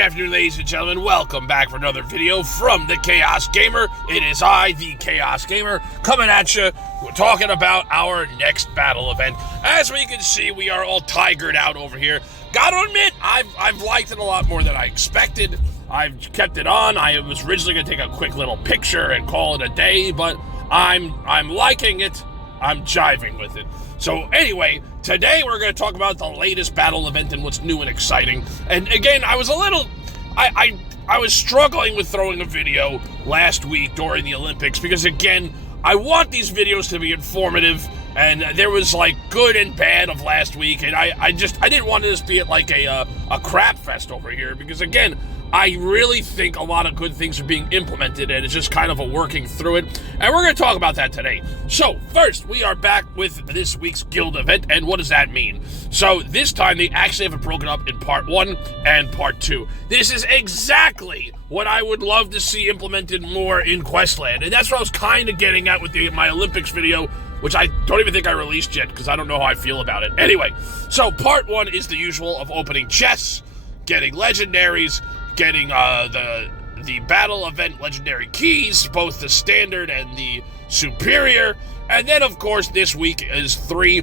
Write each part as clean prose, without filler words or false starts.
afternoon, ladies and gentlemen. Welcome back for another video from the Chaos Gamer. It is I, the Chaos Gamer, coming at you. We're talking about our next battle event. As we can see, we are all tigered out over here. Gotta admit, I've liked it a lot more than I expected. I've kept it on. I was originally going to take a quick little picture and call it a day, but I'm liking it. I'm jiving with it. So anyway, today we're going to talk about the latest battle event and what's new and exciting. And again, I was I was struggling with throwing a video last week during the Olympics because again, I want these videos to be informative, and there was like good and bad of last week, and I didn't want to just be at like a crap fest over here because again, I really think a lot of good things are being implemented, and it's just kind of a working through it, and we're going to talk about that today. So, first, we are back with this week's guild event, and what does that mean? So, this time, they actually have it broken up in Part 1 and Part 2. This is exactly what I would love to see implemented more in Questland, and that's what I was kind of getting at with my Olympics video, which I don't even think I released yet, because I don't know how I feel about it. Anyway, so Part 1 is the usual of opening chests, getting legendaries, getting the battle event legendary keys, both the standard and the superior, and then of course this week is 3.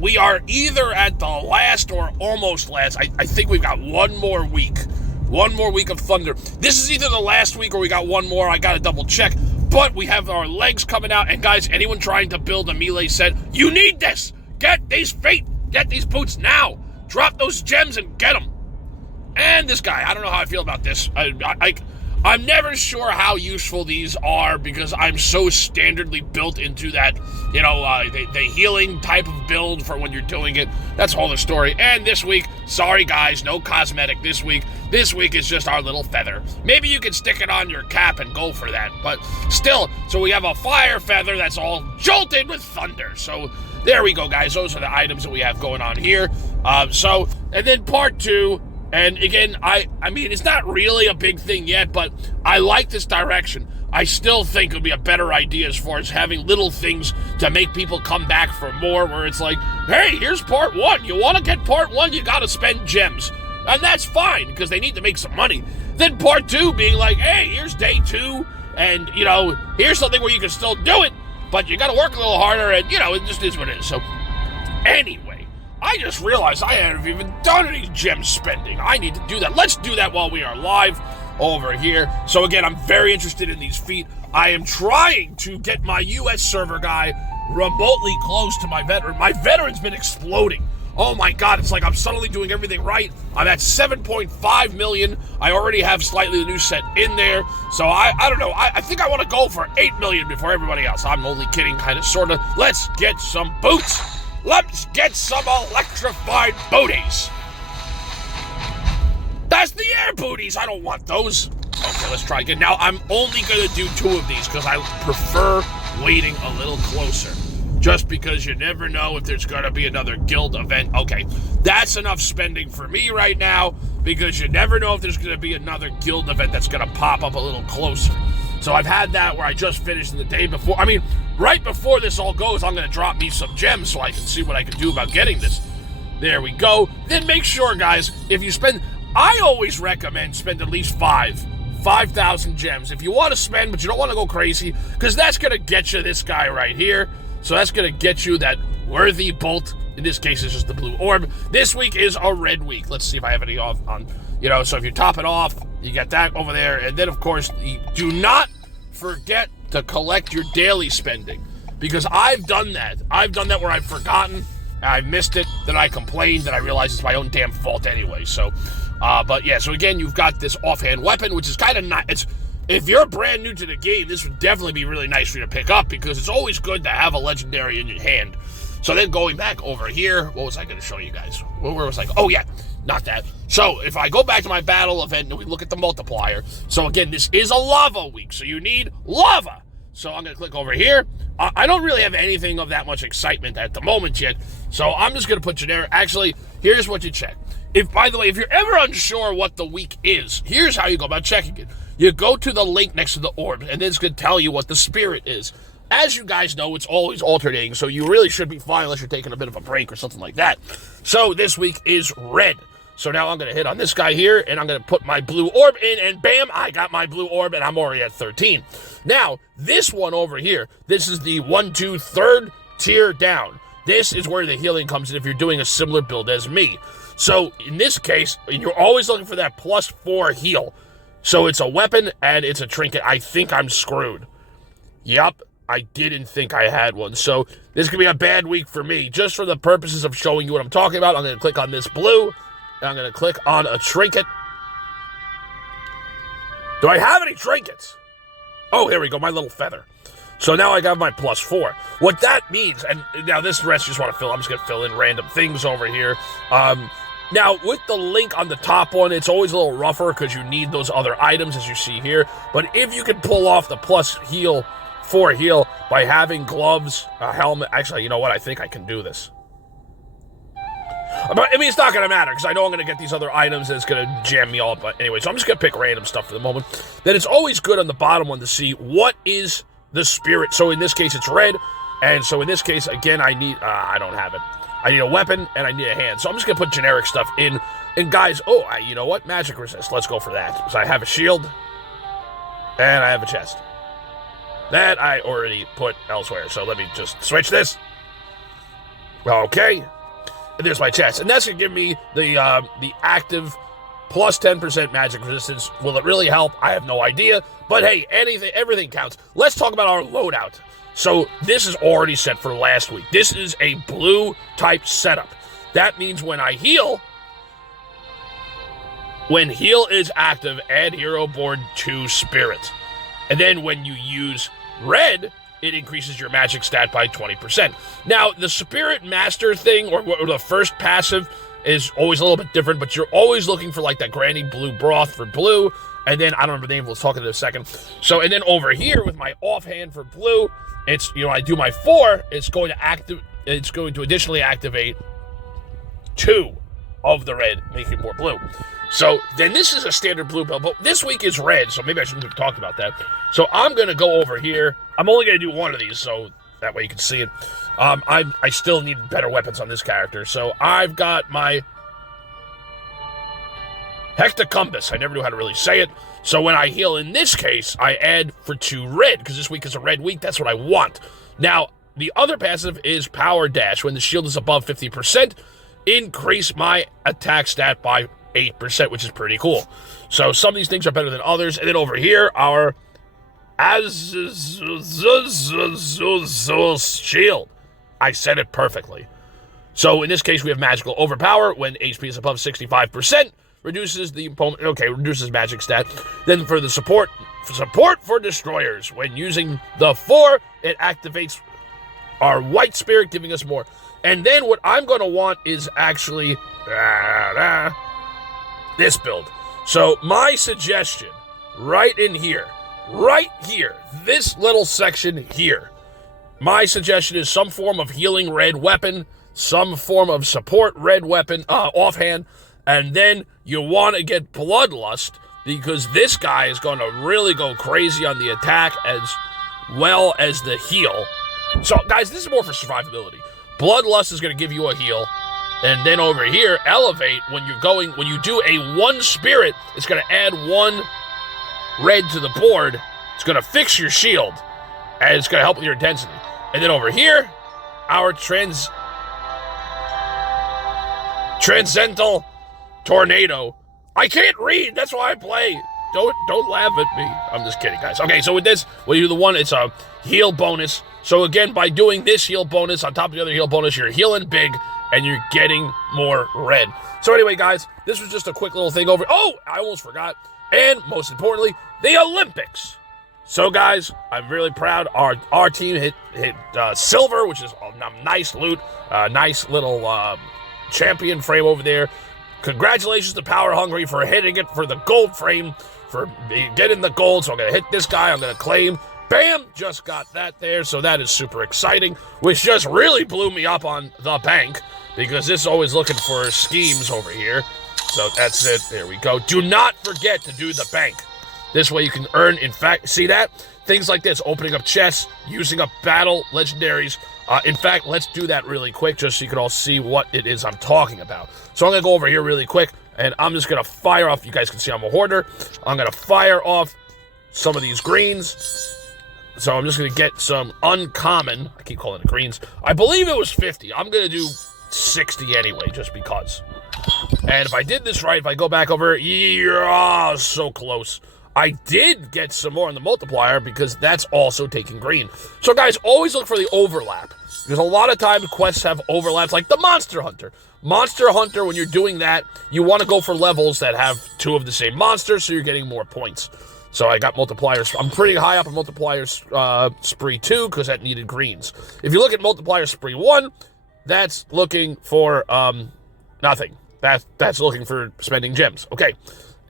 We are either at the last or almost last. I think we've got one more week of Thunder. This is either the last week or we got one more. I gotta double check, but we have our legs coming out, and guys, anyone trying to build a melee set, you need this. Get these feet, get these boots now, drop those gems and get them. And this guy, I don't know how I feel about this. I'm never sure how useful these are because I'm so standardly built into that, the healing type of build for when you're doing it. That's all the story. And this week, sorry guys, no cosmetic this week. This week is just our little feather. Maybe you can stick it on your cap and go for that. But still, so we have a fire feather that's all jolted with thunder. So there we go, guys. Those are the items that we have going on here. And then Part 2. And again, I mean, it's not really a big thing yet, but I like this direction. I still think it would be a better idea as far as having little things to make people come back for more, where it's like, hey, here's Part 1. You want to get Part 1, you got to spend gems. And that's fine, because they need to make some money. Then Part 2 being like, hey, here's Day 2, and, here's something where you can still do it, but you got to work a little harder, and, it just is what it is. So, anyway. I just realized I haven't even done any gem spending. I need to do that. Let's do that while we are live over here. So again, I'm very interested in these feet. I am trying to get my US server guy remotely close to my veteran. My veteran's been exploding. Oh my God, it's like I'm suddenly doing everything right. I'm at 7.5 million. I already have slightly the new set in there. So I don't know. I think I want to go for 8 million before everybody else. I'm only kidding, kind of, sort of. Let's get some boots. Let's get some electrified booties. That's the air booties. I don't want those. Okay, let's try again. Now, I'm only going to do 2 of these because I prefer waiting a little closer. Just because you never know if there's going to be another guild event. Okay, that's enough spending for me right now because you never know if there's going to be another guild event that's going to pop up a little closer. So I've had that where I just finished the day before. I mean, right before this all goes, I'm going to drop me some gems so I can see what I can do about getting this. There we go. Then make sure, guys, if you spend... I always recommend spend at least 5,000 gems. If you want to spend, but you don't want to go crazy, because that's going to get you this guy right here. So that's going to get you that worthy bolt. In this case, it's just the blue orb. This week is a red week. Let's see if I have any off on... so if you top it off, you get that over there. And then, of course, do not forget to collect your daily spending. Because I've done that. I've done that where I've forgotten, I've missed it, then I complained, then I realized it's my own damn fault anyway. So, but yeah, so again, you've got this offhand weapon, which is kind of nice. If you're brand new to the game, this would definitely be really nice for you to pick up, because it's always good to have a legendary in your hand. So then going back over here, what was I going to show you guys? Where was I? Oh yeah, not that. So if I go back to my battle event and we look at the multiplier, so again, this is a lava week, so you need lava. So I'm going to click over here. I don't really have anything of that much excitement at the moment yet, so I'm just going to put generic. Actually, here's what you check. By the way, if you're ever unsure what the week is, here's how you go about checking it. You go to the link next to the orb, and then it's going to tell you what the spirit is. As you guys know, it's always alternating, so you really should be fine unless you're taking a bit of a break or something like that. So this week is red. So now I'm going to hit on this guy here, and I'm going to put my blue orb in, and bam, I got my blue orb, and I'm already at 13. Now, this one over here, this is the 1, 2, third tier down. This is where the healing comes in if you're doing a similar build as me. So in this case, you're always looking for that +4 heal. So it's a weapon and it's a trinket. I think I'm screwed. Yup, I didn't think I had one. So this could be a bad week for me. Just for the purposes of showing you what I'm talking about, I'm going to click on this blue. And I'm going to click on a trinket. Do I have any trinkets? Oh, here we go, my little feather. So now I got my +4. What that means, and now this rest you just want to fill, I'm just going to fill in random things over here. Now, with the link on the top one, it's always a little rougher because you need those other items, as you see here. But if you can pull off the +4 heal by having gloves, a helmet. Actually, you know what? I think I can do this. I mean, it's not going to matter because I know I'm going to get these other items and it's going to jam me all. But anyway, so I'm just going to pick random stuff for the moment. Then it's always good on the bottom one to see what is the spirit. So in this case, it's red. And so in this case, again, I need, I don't have it. I need a weapon and I need a hand. So I'm just going to put generic stuff in. And guys, you know what? Magic resist. Let's go for that. So I have a shield and I have a chest. That I already put elsewhere. So let me just switch this. Okay. And there's my chest. And that's going to give me the active plus 10% magic resistance. Will it really help? I have no idea. But hey, everything counts. Let's talk about our loadout. So this is already set for last week. This is a blue type setup. That means when I heal, when heal is active, add hero board to spirit. And then when you use red, it increases your magic stat by 20%. Now, the Spirit Master thing, or the first passive, is always a little bit different, but you're always looking for, like, that Granny Blue Broth for blue, and then, I don't remember the name, we'll talk in a second. So, and then over here, with my offhand for blue, it's, I do my 4, it's going to additionally activate 2 of the red, making it more blue. So, then this is a standard blue build, but this week is red, so maybe I shouldn't have talked about that. So, I'm going to go over here. I'm only going to do one of these, so that way you can see it. I still need better weapons on this character. So, I've got my Hectocumbus. I never knew how to really say it. So, when I heal in this case, I add for 2 red, because this week is a red week. That's what I want. Now, the other passive is Power Dash. When the shield is above 50%, increase my attack stat by 8%, which is pretty cool. So some of these things are better than others. And then over here, our shield. I said it perfectly. So in this case, we have magical overpower. When HP is above 65%, reduces the opponent. Okay, reduces magic stat. Then for the support for destroyers. When using the 4, it activates our white spirit, giving us more. And then what I'm going to want is actually this build. So my suggestion, right here, this little section here, my suggestion is some form of healing red weapon, some form of support red weapon, offhand, and then you want to get Bloodlust, because this guy is going to really go crazy on the attack as well as the heal. So guys, this is more for survivability. Bloodlust is going to give you a heal. And then over here, Elevate, when you do a 1 spirit, it's going to add 1 red to the board. It's going to fix your shield, and it's going to help with your intensity. And then over here, our Transcendental Tornado. I can't read, that's why I play. Don't laugh at me. I'm just kidding, guys. Okay, so with this, when you do the 1, it's a heal bonus. So again, by doing this heal bonus on top of the other heal bonus, you're healing big, and you're getting more red. So anyway, guys, this was just a quick little thing over. Oh, I almost forgot. And most importantly, the Olympics. So, guys, I'm really proud. Our team hit silver, which is a nice loot. Nice little champion frame over there. Congratulations to Power Hungry for hitting it for the gold frame, for getting the gold. So I'm going to hit this guy. I'm going to claim. Bam! Just got that there. So that is super exciting, which just really blew me up on the bank, because this is always looking for schemes over here. So that's it. There we go. Do not forget to do the bank. This way you can earn, in fact, see that? Things like this, opening up chests, using up battle legendaries. In fact, let's do that really quick just so you can all see what it is I'm talking about. So I'm going to go over here really quick. And I'm just going to fire off. You guys can see I'm a hoarder. I'm going to fire off some of these greens. So I'm just going to get some uncommon. I keep calling it greens. I believe it was 50. I'm going to do 60 anyway, just because. And if I did this right, if I go back over, yeah, so close. I did get some more on the multiplier because that's also taking green. So guys, always look for the overlap. Because a lot of times quests have overlaps, like the Monster Hunter. Monster Hunter, when you're doing that, you want to go for levels that have 2 of the same monsters, so you're getting more points. So I got multipliers. I'm pretty high up on multipliers spree 2 because that needed greens. If you look at multiplier spree 1, that's looking for nothing. That's looking for spending gems. Okay.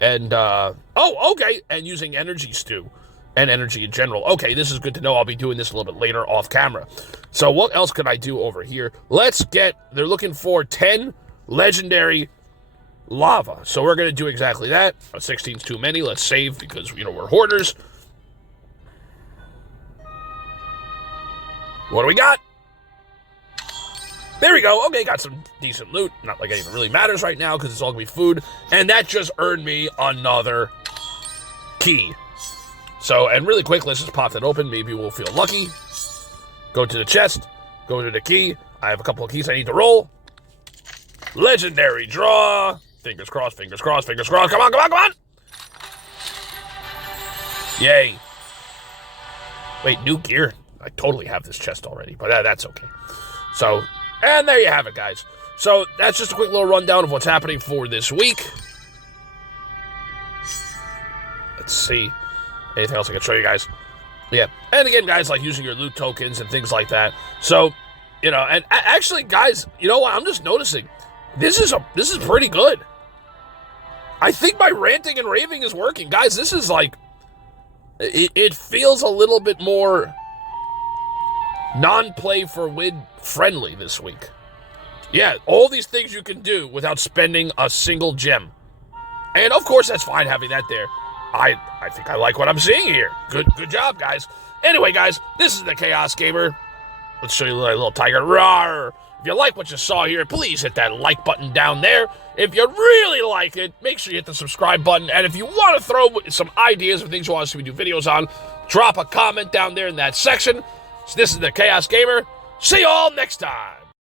And, okay. And using energy stew and energy in general. Okay, this is good to know. I'll be doing this a little bit later off camera. So what else could I do over here? They're looking for 10 legendary lava. So we're going to do exactly that. 16's too many. Let's save because, we're hoarders. What do we got? There we go. Okay, got some decent loot. Not like it even really matters right now because it's all going to be food. And that just earned me another key. So, and really quick, let's just pop that open. Maybe we'll feel lucky. Go to the chest. Go to the key. I have a couple of keys I need to roll. Legendary draw. Fingers crossed, fingers crossed, fingers crossed. Come on, come on, come on. Yay. Wait, new gear. I totally have this chest already, but that's okay. So, and there you have it, guys. So, that's just a quick little rundown of what's happening for this week. Let's see. Anything else I can show you guys? Yeah. And again, guys, like using your loot tokens and things like that. So, and actually, guys, you know what? I'm just noticing. This is pretty good. I think my ranting and raving is working. Guys, this is like, it feels a little bit more non-play for win friendly this week. Yeah, all these things you can do without spending a single gem. And of course, that's fine having that there. I think I like what I'm seeing here. Good job, guys. Anyway, guys, this is the Chaos Gamer. Let's show you a little tiger. Roar! If you like what you saw here, please hit that like button down there. If you really like it, make sure you hit the subscribe button. And if you want to throw some ideas or things you want us to do videos on, drop a comment down there in that section. So this is the Chaos Gamer. See you all next time.